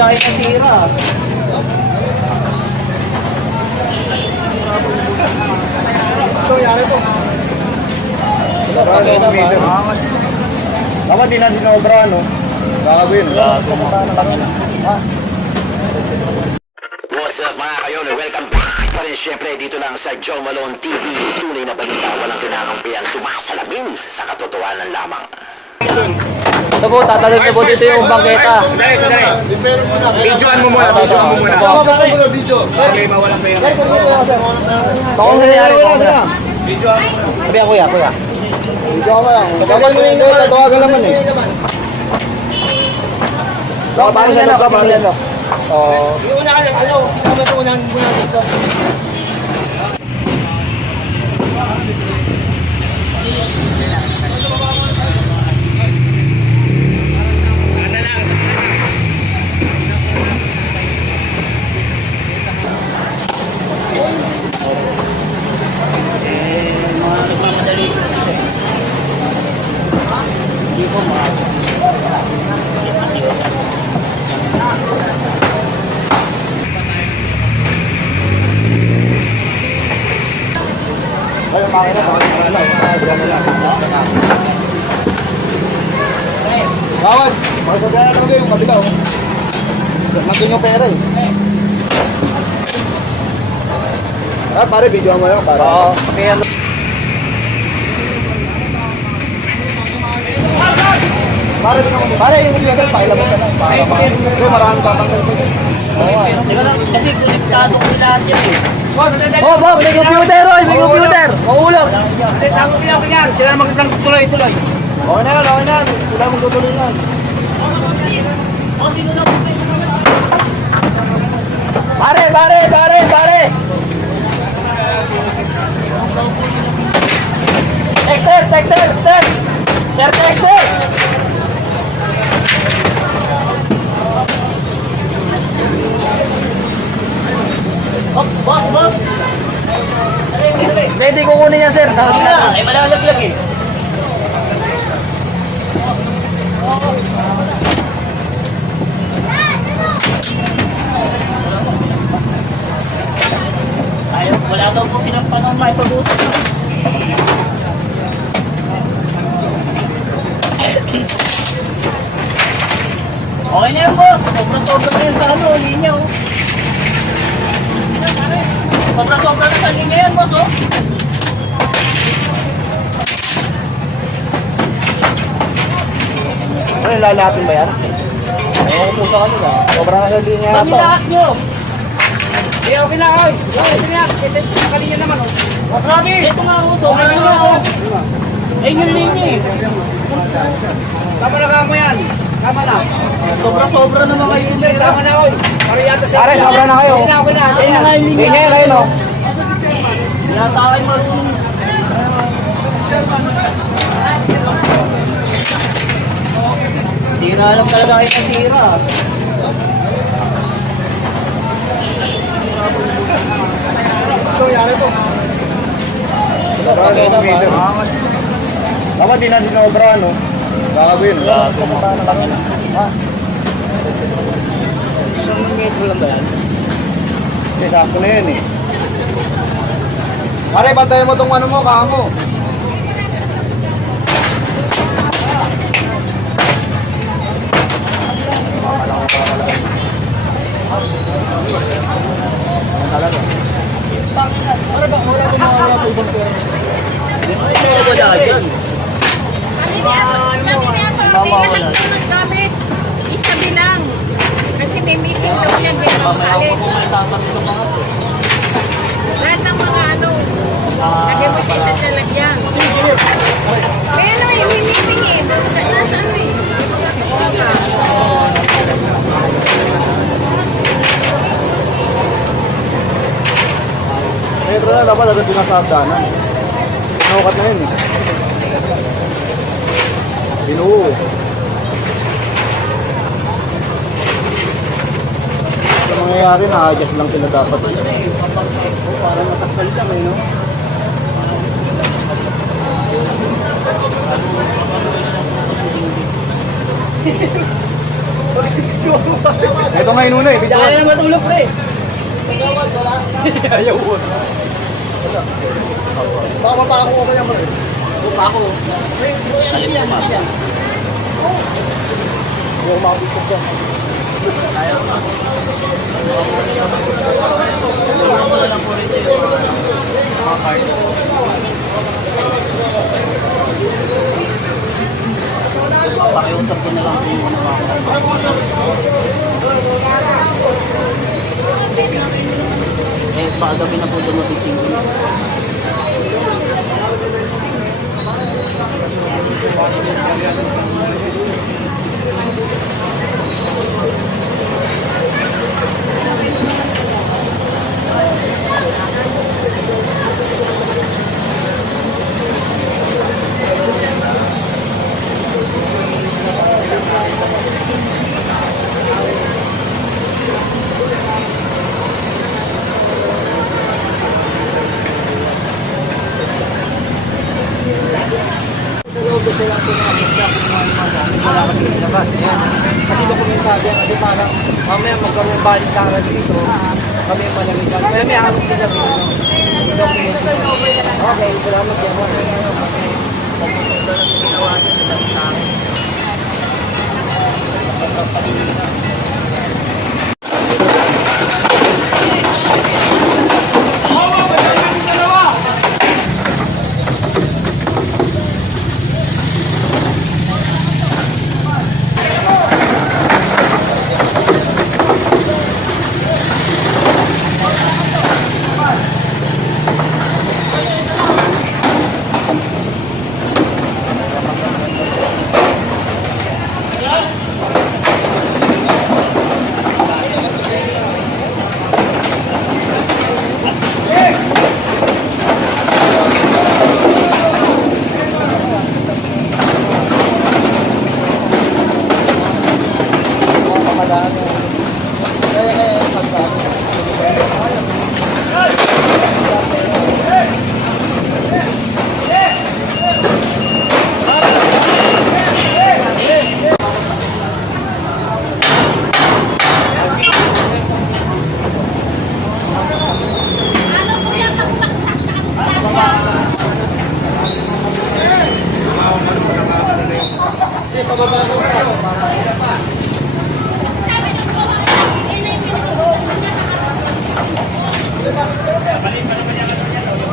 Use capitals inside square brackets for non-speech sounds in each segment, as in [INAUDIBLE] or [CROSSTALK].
kayo nasira. Ito, yari to. Okay na ba? Tama din natin na obra, no? Gagawin. Gago. Tangina. Ha? What's up mga kayon? Welcome back pa rin syempre dito lang sa Joe Malone TV. Tunay na balita, walang kinakampihan, sumasalamin sa katotohanan lamang. Ito po, tatalon na po dito yung bangketa. Videoan mo muna, videoan mo muna. Ito po. video. Okay, mawala pa yan. Baka nangyayari po na. Sabi yan, kuya, kuya. Video ka lang. Dapat mo yung tatawagan naman eh. Baka paano yan, baka paano yan. Oo. Una ka lang, ano? Kasama ito unang muna dito. Ay, Nandun yung pera, eh. Ah, pare, video mo yun, para. Oo, okay yan. Pare, ito naman. Pare, yung computer, pakilabas ka lang. Para ma- Hindi, maraming tatanggal ko. Oo, ah. Kasi konektado ko lahat yan eh. Oh, Bob, may computer, oy, may computer. Mahulog. Tama ko yan, yan. Sila magandang tuloy-tuloy. Okay na yan, okay na yan. Wala mong tutuloy na. O, sino na Pare, pare, pare, pare. Texter, texter, texter. Sir, texter. Boss, boss, boss. Pwede ko kunin yan, sir. Hindi na, ay malalaglag eh. Wala daw po silang panahon may pag-usap. Okay na yan, boss. Sobra-sobra na yan sa ano, linya, oh. Sobra-sobra na sa linya yan, boss, oh. Ano, lalahatin ba yan? Ayaw ko po sa kanila. Sobrang nasa linya Pag ito. nilakas nyo. Hindi, okay na, oy. Okay na, kasi nakalinya naman, oh. Grabe! Ito nga, oh. Sobra na nga, oh. Ayun yung linya, eh. Tama na ka mo yan. Tama na. Sobra-sobra naman kayo yun, eh. Tama na, oy. Pare, yata sa Pare, sobra na kayo. Okay na, okay na. Ayun na linya. Kayo, no? Wala tayo marunong. Hindi na alam talaga kayo nasira. Ito, yari to. Okay na ba? Tama natin na obra, no? Gagawin. Gago mo. Tangina. Ha? Isang metro lang ba yan? Eh, sakto na yan, eh. Pare, bantayan mo tong ano mo, kamo. Wala dyan. Mawawala. Gamit. Isabi lang. Kasi may meeting daw niya din ang alis. Lahat ng mga ano. Lagay mo sa isang lalagyan. Pero yung may meeting eh. Nasa ano eh. Na, dapat agad pinasadanan. Pinukat na yun, eh. Binuo. Ito mangyayari, na-adjust lang sila dapat. Parang natakal lang eh, no? Ito nga inuna eh. Kaya na matulog, pre. [LAUGHS] Ayaw mo. Baka mapako ko kaya mo eh. Buka ako. Alam yan, mafia. Ayaw makabisok ko. Pakiusap ko na lang sa inyo na Eh, pagabi na po dumating ko. Kasi dokumentado yan. Kasi parang mamaya magkaroon balik ka dito. Kami malamigan. Kaya may harap sila dito. Okay, salamat po.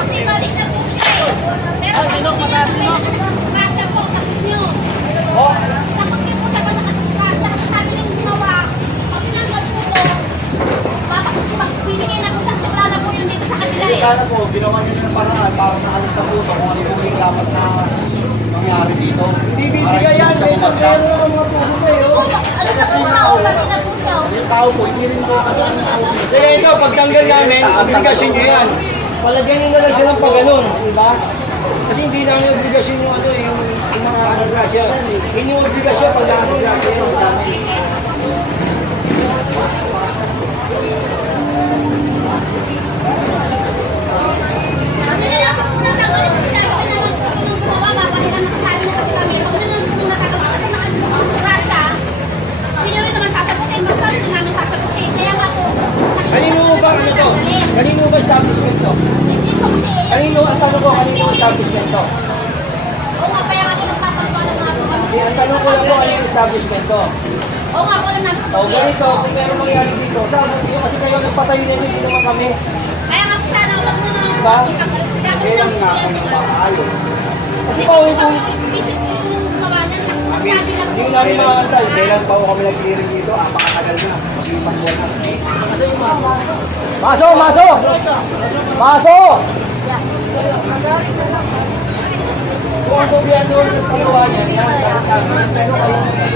Kasi balik na po siya eh. Pero sa pagkakita po nakadisgrasya po sa inyo. Sa pagkakita po sa nakadisgrasya kasi sabi ng ginawa, pag tinanggal po to, papag bibigay na po sa siklala po yun dito sa kanila eh. Sana po, ginawa niyo ng paraan para naalis na po ito kung ano po yung dapat na mangyari dito. Hindi bibigay yan. May magsak. Ano na po siya? Balik na Yung tao po, hindi rin po Kaya ito, pagtanggal namin, obligasyon nyo yan. Palagyan nyo na lang siya ng di ba? Kasi hindi namin obligasyon yung ano, yung, yung mga obligasyon. Hindi yung obligasyon pag obligasyon yung dami. Ano na lang po natanggal kasi lagi ko naman po nung gumawa, papalitan na kasabi na kasi kami. Pag na lang po natanggal kasi nakadisgrasya, hindi nyo rin naman sasagutin. Basta rin namin sasagutin. Kaya nga po, Kanino ba ano to? Kanino ba establishment to? Hindi po kasi, Kanino, ang tanong ko, kanino establishment to? oo nga, kaya nga po nagpapagpala nga po kami. Hindi, ang tanong ko lang po, kanino establishment to? Oo nga namin sa O ganito, kung meron mangyari dito, sabi niyo kasi kayo nagpatay na hindi naman kami. Kaya nga sana, wag mo na Ba? itanggal. Kasi gagawin lang po yan. Kasi ito, isip ko yung gumawa niyan, nagsabi lang hindi namin makakantay. Kailan pa ako kami nag-clearing dito? Ah, makatagal na. Mag-isang buwan na. Maso, maso! Maso! Kung ang gobyerno ang nagpagawa niya, yan, pero kayo ang kasi.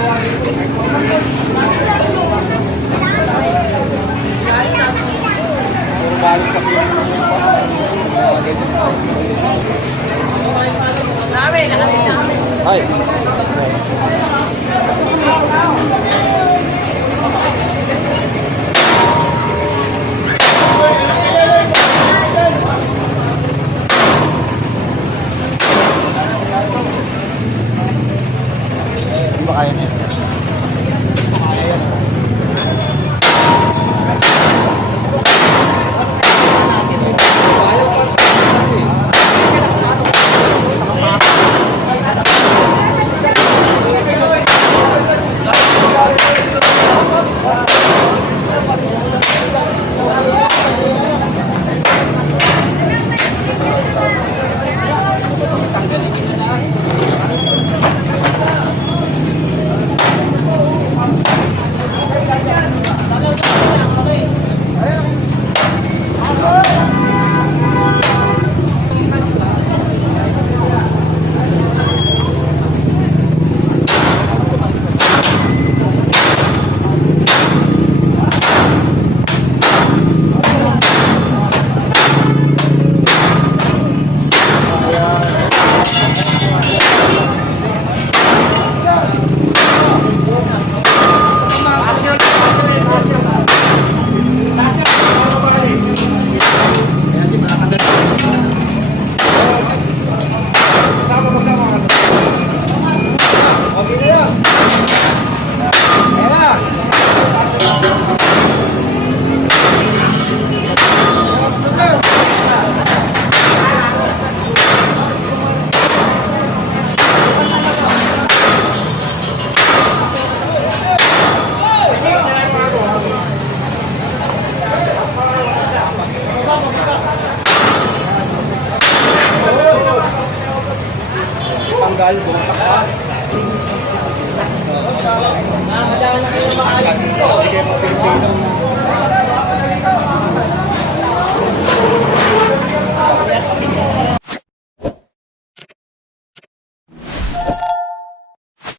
Ay. galbo, saka. Nakadaan na kayo maayos dito. Hindi kayo papirpinong